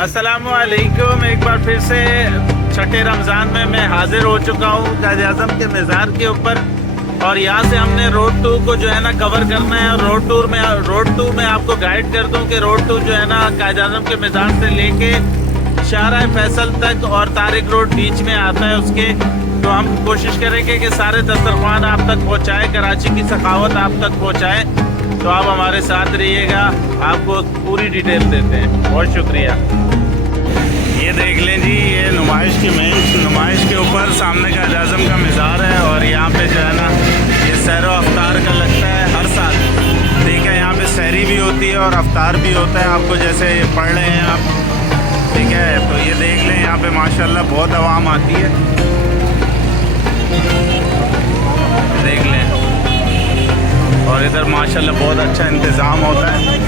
अस्सलामुअलैकुम। एक बार फिर से छठे रमज़ान में मैं हाजिर हो चुका हूँ कायद आज़म के मज़ार के ऊपर। और यहाँ से हमने रोड टूर को जो है ना कवर करना है। और रोड टूर में आपको गाइड कर दूँ कि रोड टूर जो है ना कायद आज़म के मज़ार से लेके शाहराह फैसल तक और तारिक रोड बीच में आता है उसके। तो हम कोशिश करेंगे कि सारे दस्तरखान आप तक पहुँचाएँ, कराची की सखावत आप तक पहुँचाएँ। तो आप हमारे साथ रहिएगा, आपको पूरी डिटेल देते हैं। बहुत शुक्रिया। ये देख लें जी, ये नुमाइश के ऊपर सामने कायद आज़म का मज़ार है। और यहाँ पे जो है ना ये सैर व अफ्तार का लगता है हर साल। ठीक है, यहाँ पे सहरी भी होती है और अफ्तार भी होता है, आपको जैसे पढ़ रहे हैं आप। ठीक है, तो ये देख लें, यहाँ पे माशाल्लाह बहुत आवाम आती है। देख लें, और इधर माशाल्लाह बहुत अच्छा इंतज़ाम होता है।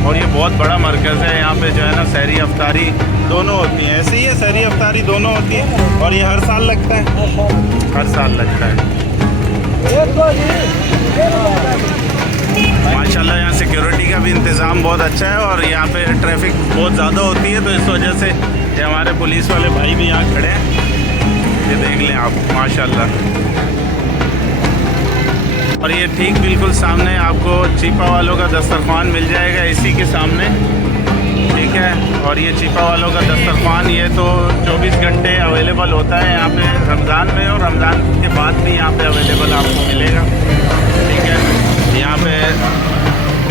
और ये बहुत बड़ा मरकज़ है। यहाँ पे जो है ना सहरी अफ्तारी दोनों होती हैं। ऐसे ही है, सहरी अफ्तारी दोनों होती है। और ये हर साल लगता है, हर साल लगता है। माशाल्लाह यहाँ सिक्योरिटी का भी इंतज़ाम बहुत अच्छा है। और यहाँ पे ट्रैफिक बहुत ज़्यादा होती है, तो इस वजह से ये हमारे पुलिस वाले भाई भी यहाँ खड़े हैं। ये देख लें आप माशाल्लाह। और ये ठीक बिल्कुल सामने आपको चीपा वालों का दस्तरखान मिल जाएगा, इसी के सामने। ठीक है, और ये चीपा वालों का दस्तरखान ये तो 24 घंटे अवेलेबल होता है यहाँ पे रमज़ान में, और रमज़ान के बाद भी यहाँ पे अवेलेबल आपको मिलेगा। ठीक है, यहाँ पे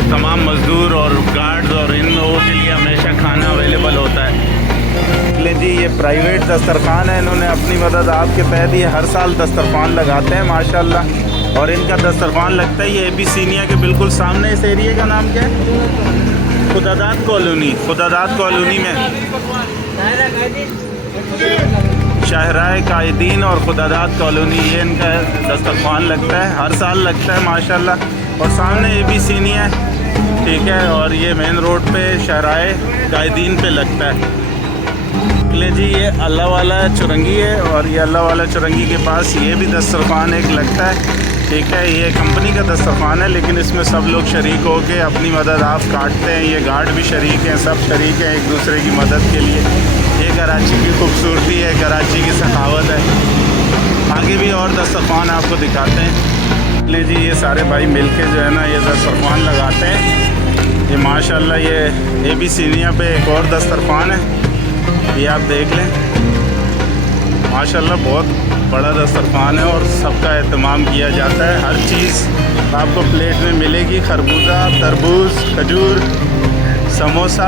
तमाम मज़दूर और गार्ड्स और इन लोगों के लिए हमेशा खाना अवेलेबल होता है। ले जी, ये प्राइवेट दस्तरखान है, इन्होंने अपनी मदद आपके तहत ये हर साल दस्तरखान लगाते हैं माशाल्लाह। और इनका दस्तरखान लगता है ये एबीसीनिया के बिल्कुल सामने। इस एरिया का नाम क्या है? खुदादाद कॉलोनी। खुदादाद कॉलोनी में शाहराह कायदीन और खुदादाद कॉलोनी, ये इनका दस्तरखान लगता है, हर साल लगता है माशाल्लाह। और सामने एबीसीनिया है। ठीक है, और ये मेन रोड पे शाहराह कायदीन पे लगता है। ले जी, ये अल्लाह वाला चुरंगी है, और ये अल्लाह वाला चुरंगी के पास ये भी दस्तरखान एक लगता है। ठीक है, ये कंपनी का दस्तरखान है, लेकिन इसमें सब लोग शरीक हो के अपनी मदद आप काटते हैं। ये गार्ड भी शरीक हैं, सब शरीक हैं एक दूसरे की मदद के लिए। ये कराची की खूबसूरती है, कराची की सखावत है। आगे भी और दस्तरखान आपको दिखाते हैं। ले जी, ये सारे भाई मिल के जो है ना ये दस्तरखान लगाते हैं। ये माशाल्लाह ये एबीसीनिया पे एक और दस्तरखान है, ये आप देख लें माशाल्लाह। बहुत बड़ा दस्तरखान है और सबका एहतमाम किया जाता है। हर चीज़ आपको प्लेट में मिलेगी, खरबूजा, तरबूज, खजूर, समोसा,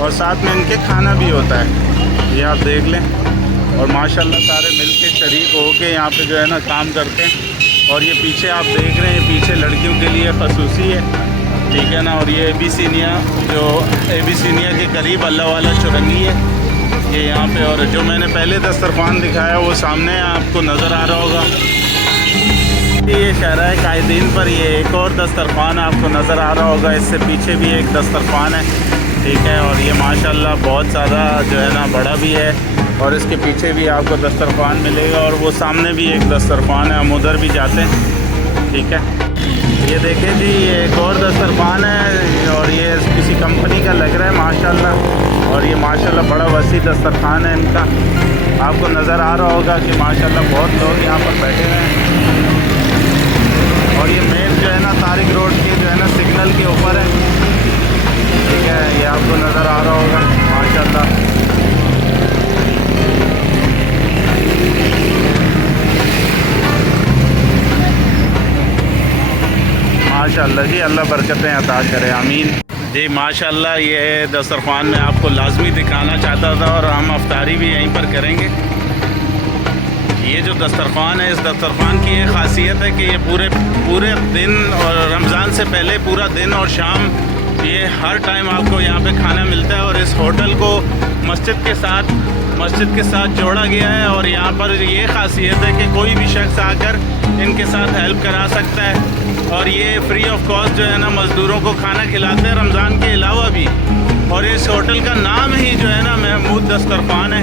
और साथ में इनके खाना भी होता है। ये आप देख लें, और माशाल्लाह सारे मिलके शरीक होके यहाँ पे जो है ना काम करते हैं। और ये पीछे आप देख रहे हैं, पीछे लड़कियों के लिए खसूसी है। ठीक है ना, और ये एबीसीनिया के करीब अल्लाह वाला चुरंगी है ये यहाँ पे। और जो मैंने पहले दस्तरखान दिखाया वो सामने आपको नज़र आ रहा होगा। ये शाहराह कायदीन पर ये एक और दस्तरखान आपको नज़र आ रहा होगा, इससे पीछे भी एक दस्तरखान है। ठीक है, और ये माशाल्लाह बहुत ज़्यादा जो है ना बड़ा भी है, और इसके पीछे भी आपको दस्तरखान मिलेगा। और वो सामने भी एक दस्तरखान है, हम उधर भी जाते हैं। ठीक है, ये देखें जी, ये एक और दस्तरखान है, और ये किसी कंपनी का लग रहा है माशाल्लाह। और ये माशाल्लाह बड़ा वसी दस्तरखान है इनका, आपको नज़र आ रहा होगा कि माशाल्लाह बहुत लोग यहाँ पर बैठे हुए हैं। और ये मेन जो है ना तारिक रोड के जो है ना सिग्नल के ऊपर है। ठीक है, ये आपको नज़र आ रहा होगा माशाल्लाह। माशाल्लाह जी, अल्लाह बरकतें अता करे, आमीन जी। माशाल्लाह ये दस्तरखान में आपको लाजमी दिखाना चाहता था, और हम अफ्तारी भी यहीं पर करेंगे। ये जो दस्तरखान है, इस दस्तरखान की ये ख़ासियत है कि ये पूरे दिन और रमज़ान से पहले पूरा दिन और शाम ये हर टाइम आपको यहाँ पे खाना मिलता है। और इस होटल को मस्जिद के साथ जोड़ा गया है। और यहाँ पर ये ख़ासियत है कि कोई भी शख्स आकर इनके साथ हेल्प करा सकता है। और ये फ्री ऑफ कॉस्ट जो है ना मज़दूरों को खाना खिलाते हैं रमज़ान के अलावा भी। और इस होटल का नाम ही जो है ना महमूद दस्तरखान है।